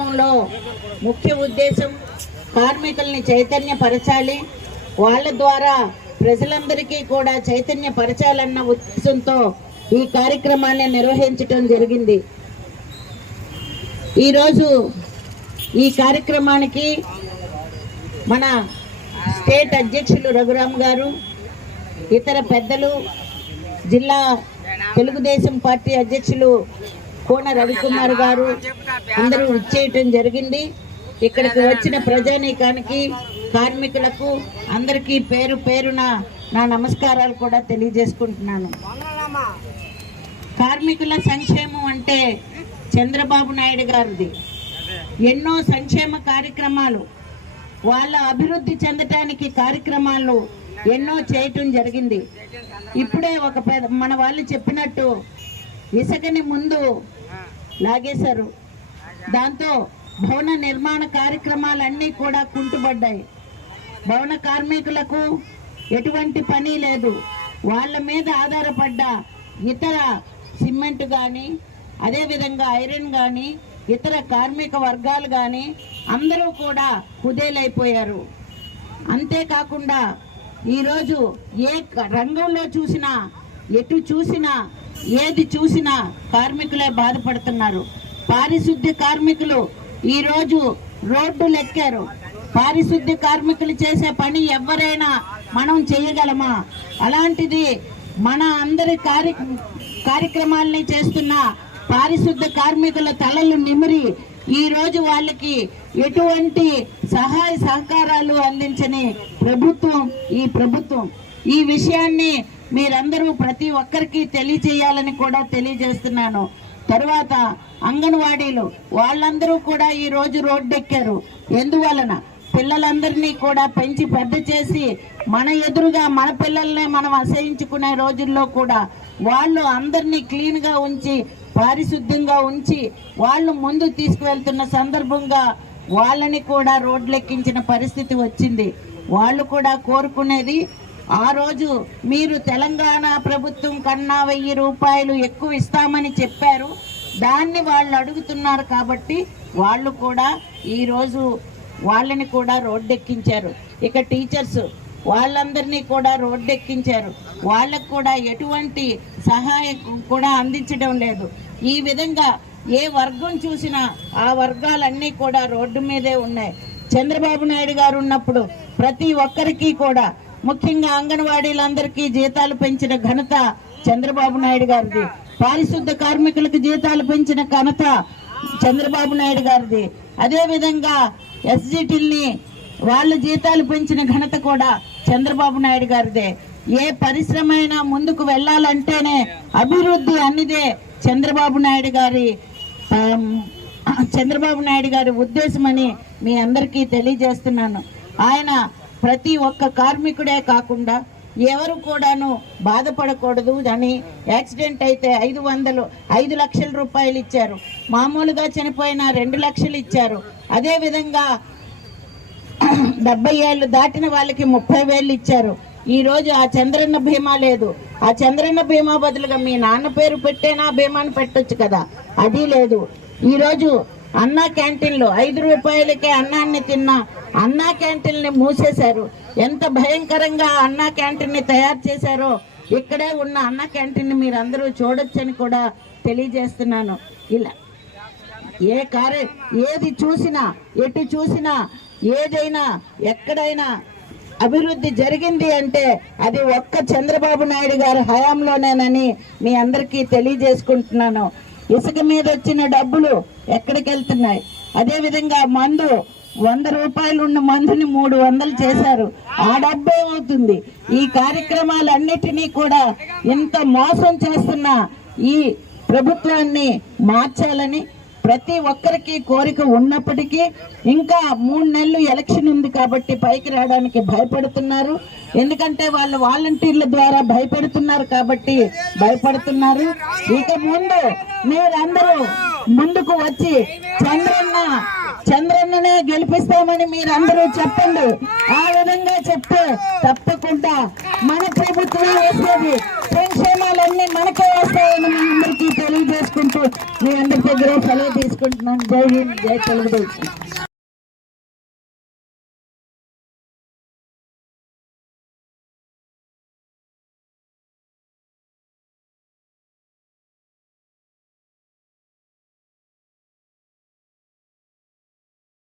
కార్యక్రమంలో ముఖ్య ఉద్దేశం కార్మికుల్ని చైతన్యపరచాలి. వాళ్ళ ద్వారా ప్రజలందరికీ కూడా చైతన్యపరచాలన్న ఉద్దేశంతో ఈ కార్యక్రమాన్ని నిర్వహించటం జరిగింది. ఈరోజు ఈ కార్యక్రమానికి మన స్టేట్ అధ్యక్షులు రఘురామ్ గారు ఇతర పెద్దలు జిల్లా తెలుగుదేశం పార్టీ అధ్యక్షులు కోన రవికుమార్ గారు అందరూ ఇచ్చేయటం జరిగింది. ఇక్కడికి వచ్చిన ప్రజానీకానికి కార్మికులకు అందరికీ పేరు పేరున నా నమస్కారాలు కూడా తెలియజేసుకుంటున్నాను. కార్మికుల సంక్షేమం అంటే చంద్రబాబు నాయుడు గారిది. ఎన్నో సంక్షేమ కార్యక్రమాలు వాళ్ళ అభివృద్ధి చెందటానికి కార్యక్రమాలు ఎన్నో చేయటం జరిగింది. ఇప్పుడే ఒక పెద్ద- మన వాళ్ళు చెప్పినట్టు ఇసుకని ముందు లాగేశారు. దాంతో భవన నిర్మాణ కార్యక్రమాలన్నీ కూడా కుంటుపడ్డాయి భవన కార్మికులకు ఎటువంటి పని లేదు. వాళ్ళ మీద ఆధారపడ్డ ఇతర సిమెంట్ కానీ అదేవిధంగా ఐరన్ కానీ ఇతర కార్మిక వర్గాలు కానీ అందరూ కూడా కుదేలైపోయారు. అంతేకాకుండా ఈరోజు ఏ రంగంలో చూసినా ఎటు చూసినా ఏది చూసినా కార్మికులే బాధపడుతున్నారు. పారిశుద్ధ్య కార్మికులు ఈరోజు రోడ్డులు ఎక్కారు పారిశుద్ధ్య కార్మికులు చేసే పని ఎవరైనా మనం చేయగలమా? అలాంటిది మన అందరి కార్య కార్యక్రమాల్ని చేస్తున్న పారిశుద్ధ కార్మికుల తలలు నిమిరి ఈ రోజు వాళ్ళకి ఎటువంటి సహాయ సహకారాలు అందించని ప్రభుత్వం ఈ ప్రభుత్వం ఈ విషయాన్ని మీరందరూ ప్రతి ఒక్కరికి తెలియజేయాలని కూడా తెలియజేస్తున్నాను. తరువాత అంగన్వాడీలు వాళ్ళందరూ కూడా ఈ రోజు రోడ్డెక్కారు. ఎందువలన? పిల్లలందరినీ కూడా పెంచి పెద్ద చేసి మన ఎదురుగా మన పిల్లల్ని మనం అసహించుకునే రోజుల్లో కూడా వాళ్ళు అందరినీ క్లీన్గా ఉంచి పారిశుద్ధ్యంగా ఉంచి వాళ్ళు ముందు తీసుకువెళ్తున్న సందర్భంగా వాళ్ళని కూడా రోడ్లెక్కించిన పరిస్థితి వచ్చింది. వాళ్ళు కూడా కోరుకునేది ఆ రోజు మీరు తెలంగాణ ప్రభుత్వం కన్నా వెయ్యి రూపాయలు ఎక్కువ ఇస్తామని చెప్పారు. దాన్ని వాళ్ళు అడుగుతున్నారు కాబట్టి వాళ్ళు కూడా ఈరోజు వాళ్ళని కూడా రోడ్డెక్కించారు. ఇక టీచర్స్ వాళ్ళందరినీ కూడా రోడ్డెక్కించారు. వాళ్ళకు కూడా ఎటువంటి సహాయం కూడా అందించడం లేదు. ఈ విధంగా ఏ వర్గం చూసినా ఆ వర్గాలన్నీ కూడా రోడ్డు మీదే ఉన్నాయి. చంద్రబాబు నాయుడు గారు ఉన్నప్పుడు ప్రతి ఒక్కరికి కూడా ముఖ్యంగా అంగన్వాడీలందరికీ జీతాలు పెంచిన ఘనత చంద్రబాబు నాయుడు గారిది. పారిశుద్ధ కార్మికులకు జీతాలు పెంచిన ఘనత చంద్రబాబు నాయుడు గారిది. అదేవిధంగా ఎస్జిటిల్ని వాళ్ళ జీతాలు పెంచిన ఘనత కూడా చంద్రబాబు నాయుడు గారిదే. ఏ పరిశ్రమ అయినా ముందుకు వెళ్ళాలంటేనే అభివృద్ధి అన్నిదే చంద్రబాబు నాయుడు గారి చంద్రబాబు నాయుడు గారి ఉద్దేశమని మీ అందరికీ తెలియజేస్తున్నాను. ఆయన ప్రతి ఒక్క కార్మికుడే కాకుండా ఎవరు కూడాను బాధపడకూడదు అని యాక్సిడెంట్ అయితే ఐదు వందలు ఐదు లక్షల రూపాయలు ఇచ్చారు. మామూలుగా చనిపోయిన రెండు లక్షలు ఇచ్చారు. అదేవిధంగా డెబ్బై ఏళ్ళు దాటిన వాళ్ళకి ముప్పై వేలు ఇచ్చారు. ఈరోజు ఆ చంద్రన్న బీమా లేదు. ఆ చంద్రన్న బీమా బదులుగా మీ నాన్న పేరు పెట్టేనా భీమాను పెట్టొచ్చు కదా? అది లేదు. ఈరోజు అన్నా క్యాంటీన్లు ఐదు రూపాయలకే అన్నాన్ని తిన్న అన్నా క్యాంటీన్ని మూసేశారు. ఎంత భయంకరంగా అన్నా క్యాంటీన్ని తయారు చేశారో ఇక్కడే ఉన్న అన్న క్యాంటీన్ మీరు అందరూ చూడొచ్చని కూడా తెలియజేస్తున్నాను. ఇలా ఏ కార్య ఏది చూసినా ఎటు చూసినా ఏదైనా ఎక్కడైనా అభివృద్ధి జరిగింది అంటే అది ఒక్క చంద్రబాబు నాయుడు గారి హయాంలోనేనని మీ అందరికీ తెలియజేసుకుంటున్నాను. ఇసుక మీద వచ్చిన డబ్బులు ఎక్కడికి వెళ్తున్నాయి అదేవిధంగా మందు వంద రూపాయలు ఉన్న మందుని మూడు వందలు చేశారు. ఆ డబ్బే అవుతుంది. ఈ కార్యక్రమాలన్నిటినీ కూడా ఇంత మోసం చేస్తున్న ఈ ప్రభుత్వాన్ని మార్చాలని ప్రతి ఒక్కరికి కోరిక ఉన్నప్పటికీ ఇంకా మూడు నెలలు ఎలక్షన్ ఉంది కాబట్టి పైకి రావడానికి భయపడుతున్నారు. ఎందుకంటే వాళ్ళు వాలంటీర్ల ద్వారా భయపెడుతున్నారు కాబట్టి భయపడుతున్నారు. ఇక ముందు మీరందరూ ముందుకు వచ్చి చంద్రన్న చంద్రన్ననే గెలిపిస్తామని మీరందరూ చెప్పండి. ఆ విధంగా చెప్తే తప్పకుండా మన ప్రభుత్వం వస్తుంది సంక్షేమాలన్నీ మనకే వస్తాయని మీ అందరికీ తెలియజేసుకుంటూ మీ అందరి దగ్గర సెలవు తీసుకుంటున్నాను. జై హింద్ జై తెలుగుదేశం.